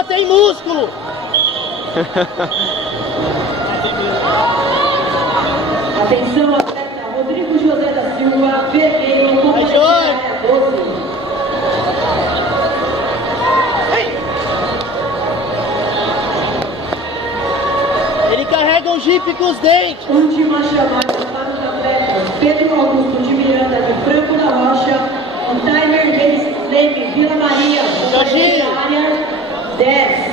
Silva tem músculo! Atenção, atleta Rodrigo José da Silva, vermelho, comandante da área 12. Ele carrega um jipe com os dentes! Última chamada para os atletas Pedro Augusto de Miranda de Franco da Rocha e Timer Reis Leme Vila Maria, Jorginho. área 10.